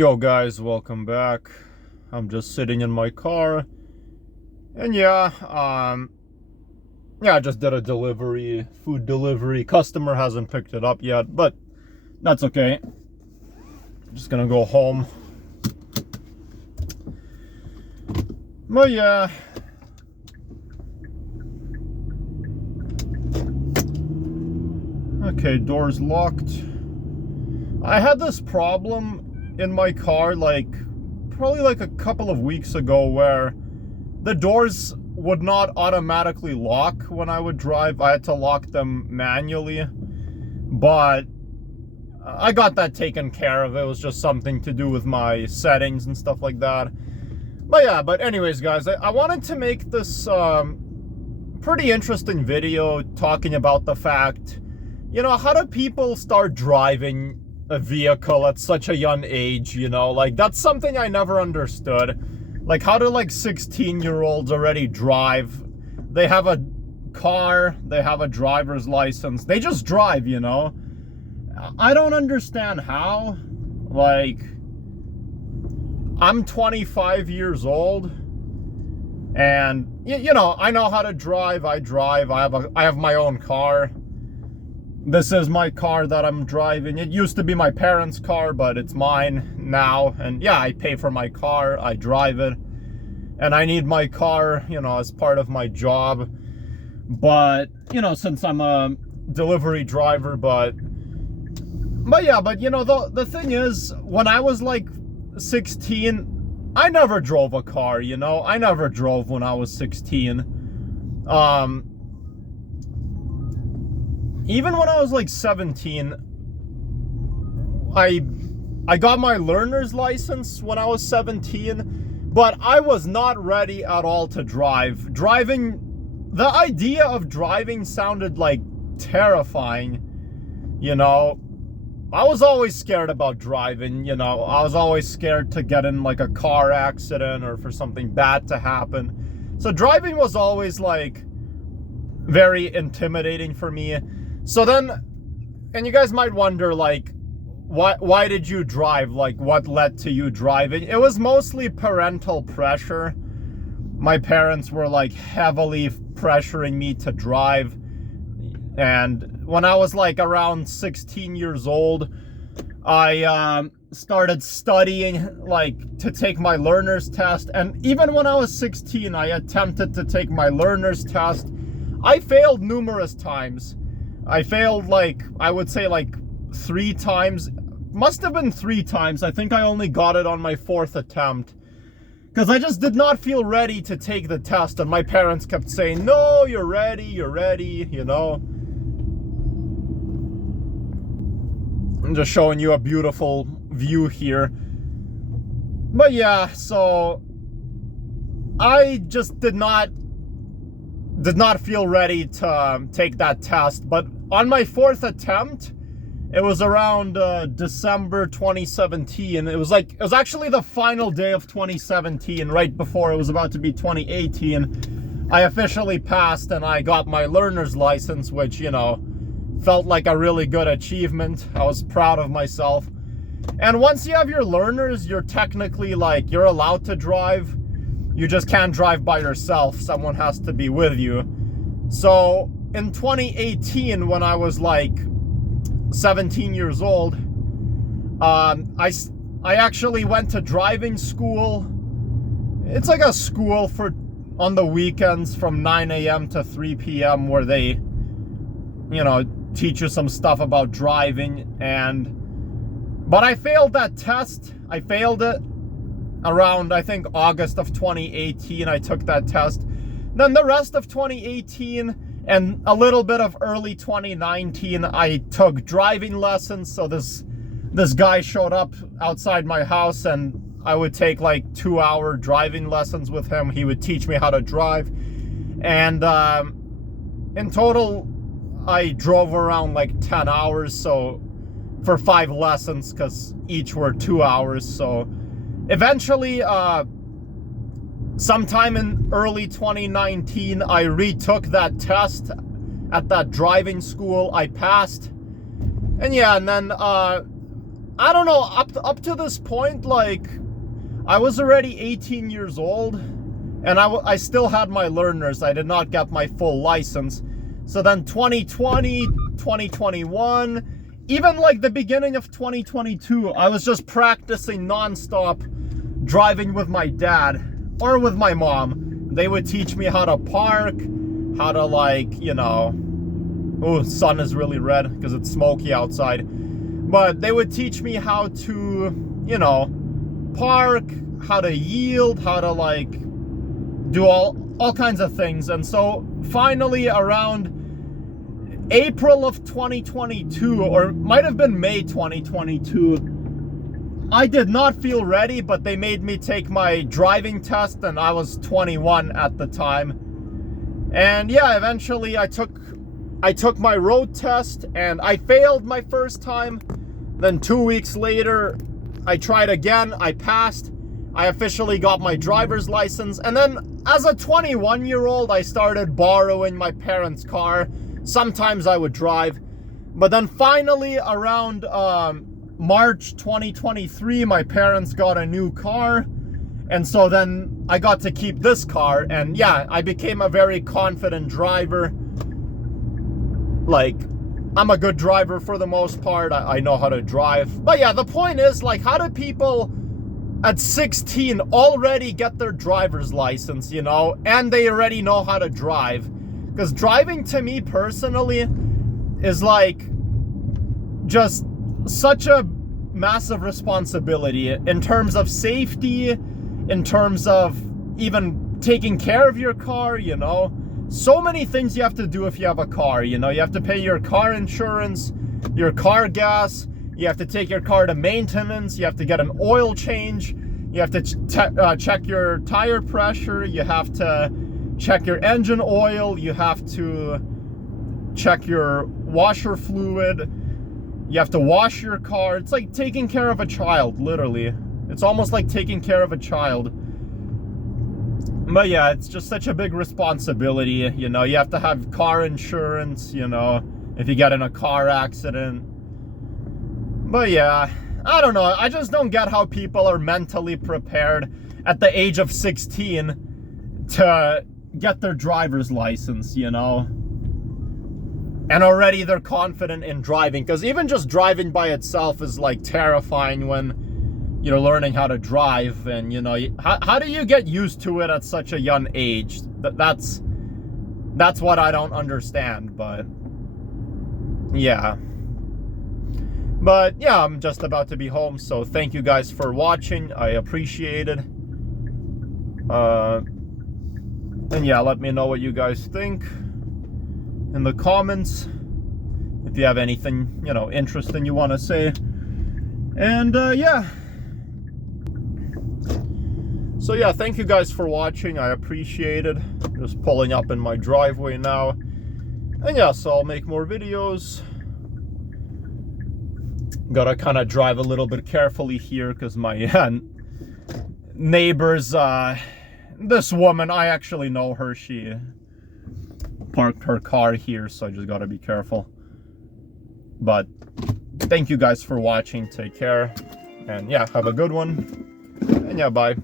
Yo guys, welcome back. I'm just sitting in my car. And I just did a food delivery. Customer hasn't picked it up yet, but that's okay. I'm just gonna go home. But yeah. Okay, door's locked. I had this problem in my car probably a couple of weeks ago where the doors would not automatically lock when I would drive. I had to lock them manually, but I got that taken care of. It was just something to do with my settings and stuff like that. But anyways guys, I wanted to make this pretty interesting video talking about the fact, how do people start driving a vehicle at such a young age, that's something I never understood. How do 16-year-olds already drive? They have a car, they have a driver's license, they just drive, I don't understand how. I'm 25 years old and I know how to drive. I drive. I have my own car. This is my car that I'm driving. It used to be my parents' car, but it's mine now. And yeah, I pay for my car. I drive it. And I need my car, as part of my job. But, since I'm a delivery driver, the thing is, when I was 16, I never drove a car, I never drove when I was 16. Even when I was 17, I got my learner's license when I was 17, but I was not ready at all to drive. The idea of driving sounded terrifying, I was always scared about driving, I was always scared to get in a car accident or for something bad to happen. So driving was always very intimidating for me. So then, and you guys might wonder, why did you drive? What led to you driving? It was mostly parental pressure. My parents were heavily pressuring me to drive. And when I was around 16 years old, I started studying to take my learner's test. And even when I was 16, I attempted to take my learner's test. I failed numerous times. I failed I would say 3 times. Must have been 3 times. I think I only got it on my 4th attempt. Because I just did not feel ready to take the test. And my parents kept saying, no, you're ready, I'm just showing you a beautiful view here. But yeah, so I just did not feel ready to take that test. But on my 4th attempt, it was around December 2017. It was actually the final day of 2017, right before it was about to be 2018. I officially passed and I got my learner's license, which, felt like a really good achievement. I was proud of myself. And once you have your learners, you're technically you're allowed to drive. You just can't drive by yourself. Someone has to be with you. So in 2018, when I was 17 years old, I actually went to driving school. It's a school on the weekends from 9 a.m. to 3 p.m. where they, teach you some stuff about driving. But I failed that test. I failed it around, I think, August of 2018. I took that test. Then the rest of 2018 and a little bit of early 2019, I took driving lessons. So this guy showed up outside my house and I would take 2-hour driving lessons with him. He would teach me how to drive. And in total, I drove around 10 hours. So for 5 lessons, because each were 2 hours. So eventually, sometime in early 2019, I retook that test at that driving school. I passed. And yeah, and then I don't know, up to this point, like, I was already 18 years old, and I still had my learners. I did not get my full license. So then 2020, 2021, even like the beginning of 2022, I was just practicing nonstop driving with my dad or with my mom. They would teach me how to park, how to, like, you know, oh, sun is really red because it's smoky outside. But they would teach me how to, you know, park, how to yield, how to, like, do all kinds of things. And so finally around April of 2022, or might have been May 2022, I did not feel ready, but they made me take my driving test, and I was 21 at the time. And yeah, eventually I took my road test, and I failed my first time. Then 2 weeks later, I tried again, I passed. I officially got my driver's license. And then as a 21-year-old, I started borrowing my parents' car. Sometimes I would drive. But then finally around March 2023, my parents got a new car. And so then I got to keep this car. And yeah, I became a very confident driver. Like, I'm a good driver for the most part. I know how to drive. But yeah, the point is, like, how do people at 16 already get their driver's license, you know? And they already know how to drive. Because driving, to me personally, is like just such a massive responsibility in terms of safety, in terms of even taking care of your car, you know? So many things you have to do if you have a car, you know? You have to pay your car insurance, your car gas, you have to take your car to maintenance, you have to get an oil change, you have to check your tire pressure, you have to check your engine oil, you have to check your washer fluid, you have to wash your car. It's like taking care of a child, literally. It's almost like taking care of a child. But yeah, it's just such a big responsibility, you know? You have to have car insurance, you know, if you get in a car accident. But yeah, I don't know. I just don't get how people are mentally prepared at the age of 16 to get their driver's license, you know? And already they're confident in driving, because even just driving by itself is like terrifying when you're learning how to drive. And you know, how do you get used to it at such a young age? That's what I don't understand. But yeah, I'm just about to be home, so thank you guys for watching. I appreciate it. And yeah, let me know what you guys think in the comments, if you have anything, you know, interesting you want to say. And yeah, so yeah, thank you guys for watching. I appreciate it. Just pulling up in my driveway now. And yeah, so I'll make more videos. Gotta kind of drive a little bit carefully here because my neighbors, this woman, I actually know her. She parked her car here, so I just gotta be careful. But thank you guys for watching. Take care. And yeah, have a good one. And yeah, bye.